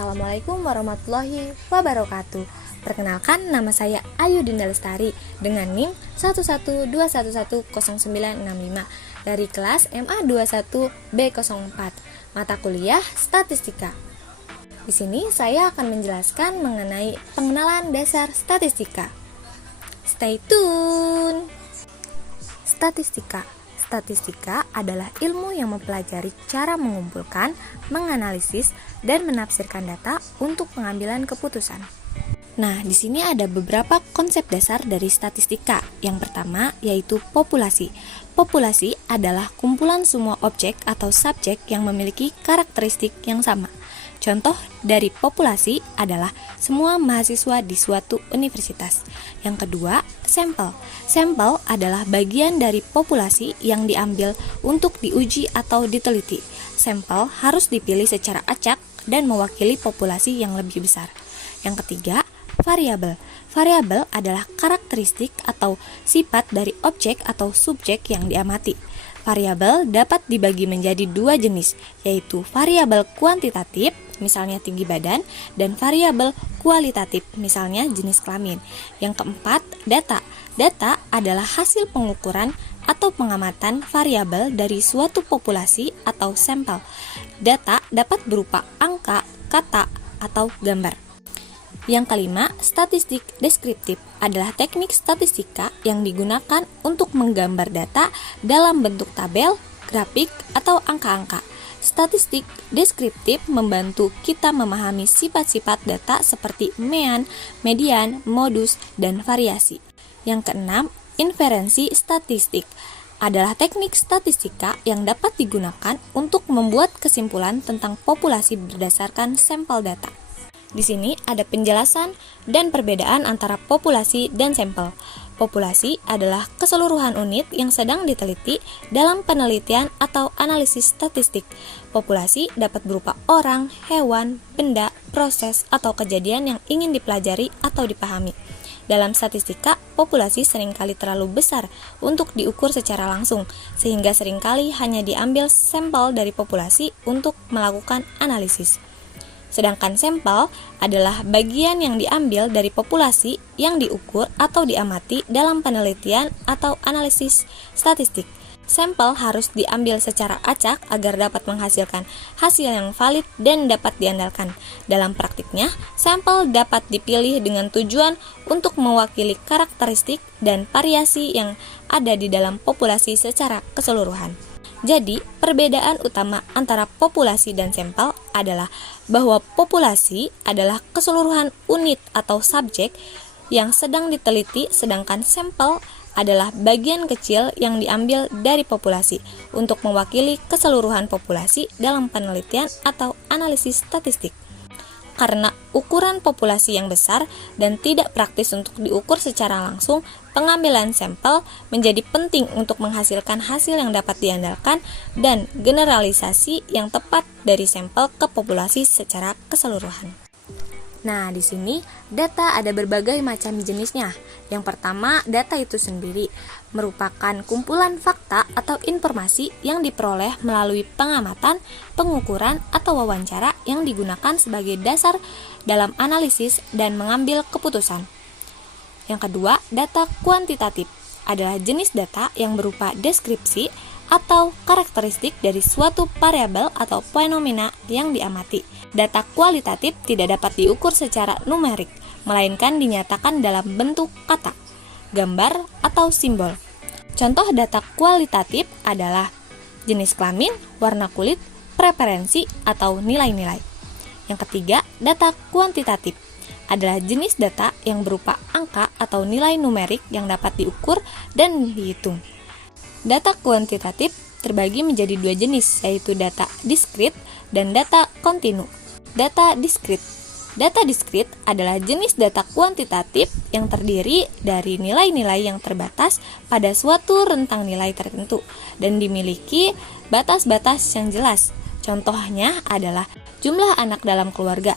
Assalamualaikum warahmatullahi wabarakatuh. Perkenalkan, nama saya Ayu Dinda Lestari dengan NIM 112110965 dari kelas MA21B04, mata kuliah Statistika. Di sini saya akan menjelaskan mengenai pengenalan dasar statistika. Stay tune. Statistika adalah ilmu yang mempelajari cara mengumpulkan, menganalisis, dan menafsirkan data untuk pengambilan keputusan. Nah, di sini ada beberapa konsep dasar dari statistika. Yang pertama yaitu populasi. Populasi adalah kumpulan semua objek atau subjek yang memiliki karakteristik yang sama. Contoh dari populasi adalah semua mahasiswa di suatu universitas. Yang kedua, sampel. Sampel adalah bagian dari populasi yang diambil untuk diuji atau diteliti. Sampel harus dipilih secara acak dan mewakili populasi yang lebih besar. Yang ketiga, variabel. Variabel adalah karakteristik atau sifat dari objek atau subjek yang diamati. Variabel dapat dibagi menjadi dua jenis, yaitu variabel kuantitatif, misalnya tinggi badan, dan variabel kualitatif, misalnya jenis kelamin. Yang keempat, data. Data adalah hasil pengukuran atau pengamatan variabel dari suatu populasi atau sampel. Data dapat berupa angka, kata, atau gambar. Yang kelima, statistik deskriptif adalah teknik statistika yang digunakan untuk menggambar data dalam bentuk tabel, grafik, atau angka-angka. Statistik deskriptif membantu kita memahami sifat-sifat data seperti mean, median, modus, dan variasi. Yang keenam, inferensi statistik adalah teknik statistika yang dapat digunakan untuk membuat kesimpulan tentang populasi berdasarkan sampel data. Di sini ada penjelasan dan perbedaan antara populasi dan sampel. Populasi adalah keseluruhan unit yang sedang diteliti dalam penelitian atau analisis statistik. Populasi dapat berupa orang, hewan, benda, proses, atau kejadian yang ingin dipelajari atau dipahami. Dalam statistika, populasi seringkali terlalu besar untuk diukur secara langsung, sehingga seringkali hanya diambil sampel dari populasi untuk melakukan analisis. Sedangkan sampel adalah bagian yang diambil dari populasi yang diukur atau diamati dalam penelitian atau analisis statistik. Sampel harus diambil secara acak agar dapat menghasilkan hasil yang valid dan dapat diandalkan. Dalam praktiknya, sampel dapat dipilih dengan tujuan untuk mewakili karakteristik dan variasi yang ada di dalam populasi secara keseluruhan. Jadi, perbedaan utama antara populasi dan sampel adalah bahwa populasi adalah keseluruhan unit atau subjek yang sedang diteliti, sedangkan sampel adalah bagian kecil yang diambil dari populasi untuk mewakili keseluruhan populasi dalam penelitian atau analisis statistik. Karena ukuran populasi yang besar dan tidak praktis untuk diukur secara langsung, pengambilan sampel menjadi penting untuk menghasilkan hasil yang dapat diandalkan dan generalisasi yang tepat dari sampel ke populasi secara keseluruhan. Nah, di sini data ada berbagai macam jenisnya. Yang pertama, data itu sendiri merupakan kumpulan fakta atau informasi yang diperoleh melalui pengamatan, pengukuran, atau wawancara yang digunakan sebagai dasar dalam analisis dan mengambil keputusan. Yang kedua, data kuantitatif adalah jenis data yang berupa deskripsi atau karakteristik dari suatu variabel atau fenomena yang diamati. Data kualitatif tidak dapat diukur secara numerik, melainkan dinyatakan dalam bentuk kata, gambar, atau simbol. Contoh data kualitatif adalah jenis kelamin, warna kulit, preferensi, atau nilai-nilai. Yang ketiga, data kuantitatif adalah jenis data yang berupa angka atau nilai numerik yang dapat diukur dan dihitung. Data kuantitatif terbagi menjadi dua jenis, yaitu data diskrit dan data kontinu. Data diskrit adalah jenis data kuantitatif yang terdiri dari nilai-nilai yang terbatas pada suatu rentang nilai tertentu dan dimiliki batas-batas yang jelas. Contohnya adalah jumlah anak dalam keluarga,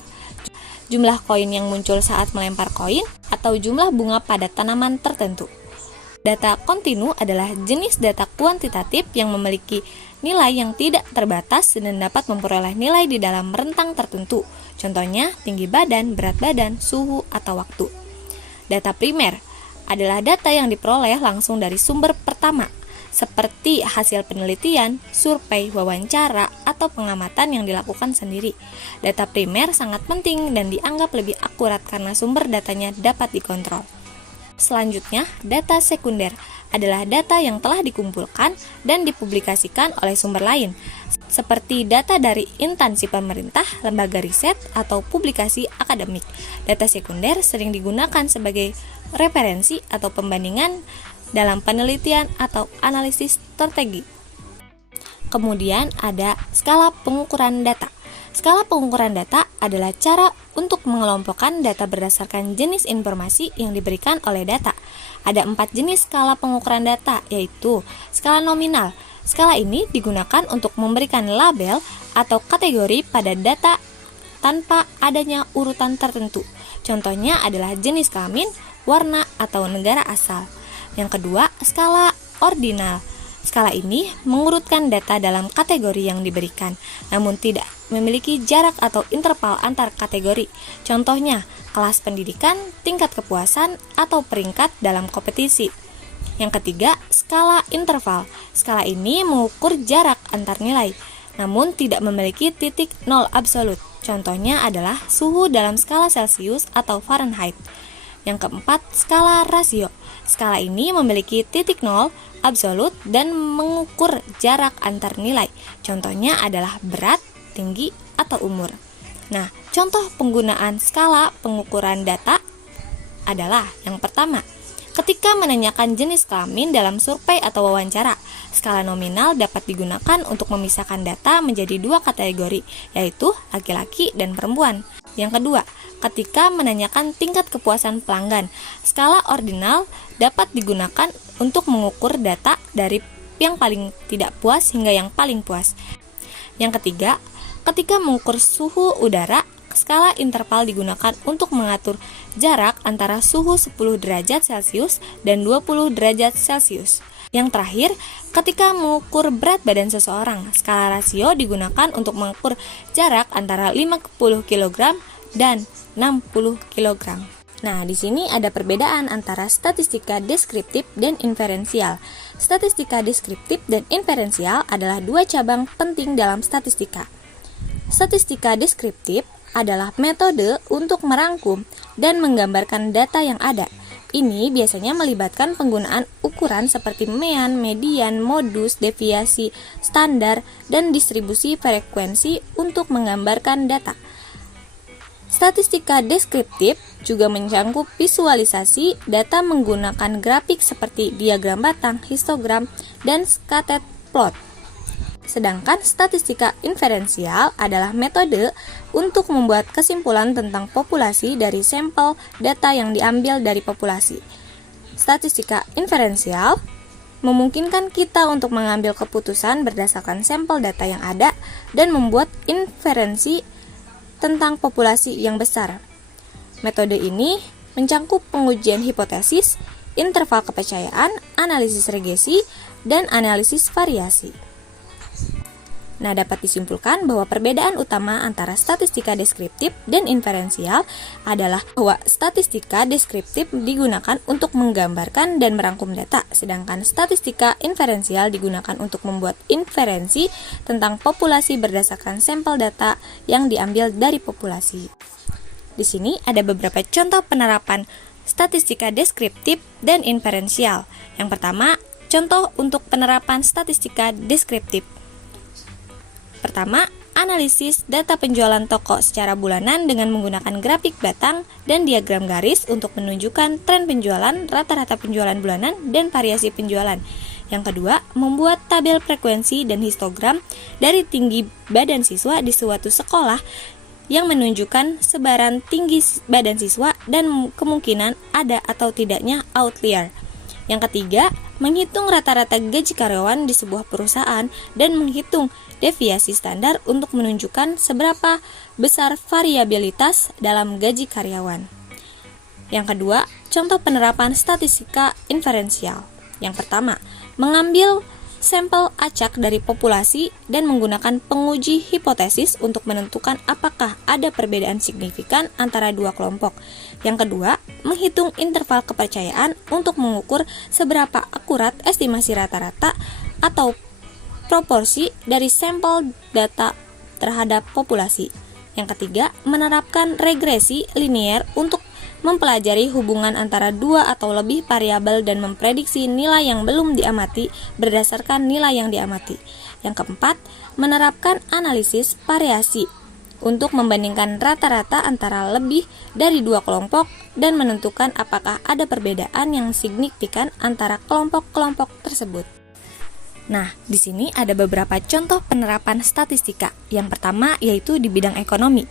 jumlah koin yang muncul saat melempar koin, atau jumlah bunga pada tanaman tertentu. Data kontinu adalah jenis data kuantitatif yang memiliki nilai yang tidak terbatas dan dapat memperoleh nilai di dalam rentang tertentu. Contohnya, tinggi badan, berat badan, suhu, atau waktu. Data primer adalah data yang diperoleh langsung dari sumber pertama, seperti hasil penelitian, survei, wawancara, atau pengamatan yang dilakukan sendiri. Data primer sangat penting dan dianggap lebih akurat karena sumber datanya dapat dikontrol. Selanjutnya, data sekunder adalah data yang telah dikumpulkan dan dipublikasikan oleh sumber lain, seperti data dari instansi pemerintah, lembaga riset, atau publikasi akademik. Data sekunder sering digunakan sebagai referensi atau pembandingan dalam penelitian atau analisis strategi. Kemudian ada skala pengukuran data. Skala pengukuran data adalah cara untuk mengelompokkan data berdasarkan jenis informasi yang diberikan oleh data. Ada 4 jenis skala pengukuran data, yaitu skala nominal. Skala ini digunakan untuk memberikan label atau kategori pada data tanpa adanya urutan tertentu. Contohnya adalah jenis kelamin, warna, atau negara asal. Yang kedua, skala ordinal. Skala ini mengurutkan data dalam kategori yang diberikan, namun tidak memiliki jarak atau interval antar kategori. Contohnya, kelas pendidikan, tingkat kepuasan, atau peringkat dalam kompetisi. Yang ketiga, skala interval. Skala ini mengukur jarak antar nilai, namun tidak memiliki titik nol absolut. Contohnya adalah suhu dalam skala Celcius atau Fahrenheit. Yang keempat, skala rasio. Skala ini memiliki titik nol absolut dan mengukur jarak antar nilai. Contohnya adalah berat, tinggi, atau umur. Nah, contoh penggunaan skala pengukuran data adalah yang pertama, ketika menanyakan jenis kelamin dalam survei atau wawancara. Skala nominal dapat digunakan untuk memisahkan data menjadi 2 kategori, yaitu laki-laki dan perempuan. Yang kedua, ketika menanyakan tingkat kepuasan pelanggan. Skala ordinal dapat digunakan untuk mengukur data dari yang paling tidak puas hingga yang paling puas. Yang ketiga, ketika mengukur suhu udara, skala interval digunakan untuk mengatur jarak antara suhu 10 derajat Celcius dan 20 derajat Celcius. Yang terakhir, ketika mengukur berat badan seseorang, skala rasio digunakan untuk mengukur jarak antara 50 kg dan 60 kg. Nah, di sini ada perbedaan antara statistika deskriptif dan inferensial. Statistika deskriptif dan inferensial adalah 2 cabang penting dalam statistika. Statistika deskriptif adalah metode untuk merangkum dan menggambarkan data yang ada. Ini biasanya melibatkan penggunaan ukuran seperti mean, median, modus, deviasi, standar, dan distribusi frekuensi untuk menggambarkan data. Statistika deskriptif juga mencakup visualisasi data menggunakan grafik seperti diagram batang, histogram, dan scatter plot. Sedangkan statistika inferensial adalah metode untuk membuat kesimpulan tentang populasi dari sampel data yang diambil dari populasi. Statistika inferensial memungkinkan kita untuk mengambil keputusan berdasarkan sampel data yang ada dan membuat inferensi tentang populasi yang besar. Metode ini mencakup pengujian hipotesis, interval kepercayaan, analisis regresi, dan analisis variasi. Nah, dapat disimpulkan bahwa perbedaan utama antara statistika deskriptif dan inferensial adalah bahwa statistika deskriptif digunakan untuk menggambarkan dan merangkum data, sedangkan statistika inferensial digunakan untuk membuat inferensi tentang populasi berdasarkan sampel data yang diambil dari populasi. Di sini ada beberapa contoh penerapan statistika deskriptif dan inferensial. Yang pertama, contoh untuk penerapan statistika deskriptif. Pertama, analisis data penjualan toko secara bulanan dengan menggunakan grafik batang dan diagram garis untuk menunjukkan tren penjualan, rata-rata penjualan bulanan, dan variasi penjualan. Yang kedua, membuat tabel frekuensi dan histogram dari tinggi badan siswa di suatu sekolah yang menunjukkan sebaran tinggi badan siswa dan kemungkinan ada atau tidaknya outlier. Yang ketiga, menghitung rata-rata gaji karyawan di sebuah perusahaan dan menghitung deviasi standar untuk menunjukkan seberapa besar variabilitas dalam gaji karyawan. Yang kedua, contoh penerapan statistika inferensial. Yang pertama, mengambil sampel acak dari populasi dan menggunakan penguji hipotesis untuk menentukan apakah ada perbedaan signifikan antara dua kelompok. Yang kedua, menghitung interval kepercayaan untuk mengukur seberapa akurat estimasi rata-rata atau proporsi dari sampel data terhadap populasi. Yang ketiga, menerapkan regresi linier untuk mempelajari hubungan antara dua atau lebih variabel dan memprediksi nilai yang belum diamati berdasarkan nilai yang diamati. Yang keempat, menerapkan analisis variasi untuk membandingkan rata-rata antara lebih dari dua kelompok dan menentukan apakah ada perbedaan yang signifikan antara kelompok-kelompok tersebut. Nah, di sini ada beberapa contoh penerapan statistika. Yang pertama yaitu di bidang ekonomi.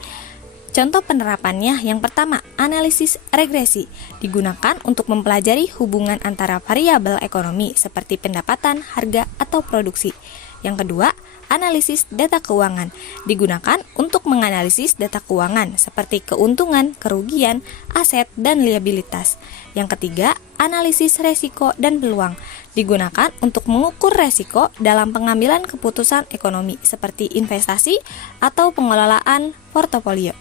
Contoh penerapannya yang pertama, analisis regresi digunakan untuk mempelajari hubungan antara variabel ekonomi seperti pendapatan, harga, atau produksi. Yang kedua, analisis data keuangan digunakan untuk menganalisis data keuangan seperti keuntungan, kerugian, aset, dan liabilitas. Yang ketiga, analisis resiko dan peluang digunakan untuk mengukur resiko dalam pengambilan keputusan ekonomi seperti investasi atau pengelolaan portofolio.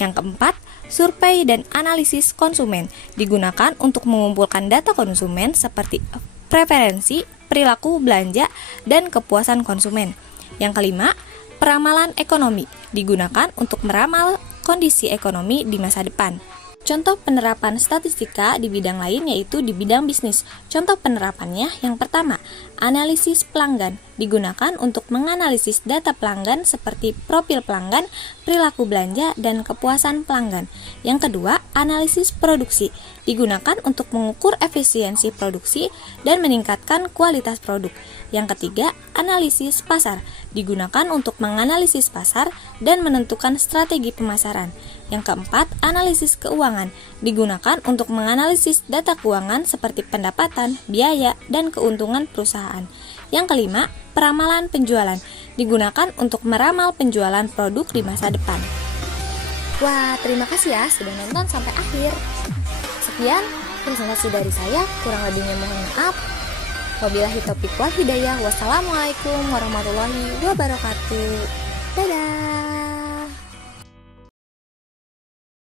Yang keempat, survei dan analisis konsumen digunakan untuk mengumpulkan data konsumen seperti preferensi, perilaku belanja, dan kepuasan konsumen. Yang kelima, peramalan ekonomi digunakan untuk meramal kondisi ekonomi di masa depan. Contoh penerapan statistika di bidang lain yaitu di bidang bisnis. Contoh penerapannya yang pertama, analisis pelanggan digunakan untuk menganalisis data pelanggan seperti profil pelanggan, perilaku belanja, dan kepuasan pelanggan. Yang kedua, analisis produksi digunakan untuk mengukur efisiensi produksi dan meningkatkan kualitas produk. Yang ketiga, analisis pasar digunakan untuk menganalisis pasar dan menentukan strategi pemasaran. Yang keempat, analisis keuangan digunakan untuk menganalisis data keuangan seperti pendapatan, biaya, dan keuntungan perusahaan. Yang kelima, peramalan penjualan digunakan untuk meramal penjualan produk di masa depan. Wah, terima kasih ya sudah nonton sampai akhir. Sekian presentasi dari saya, kurang lebihnya mohon maaf. Wabillahi taufiq wal hidayah. Wassalamualaikum warahmatullahi wabarakatuh. Dadah.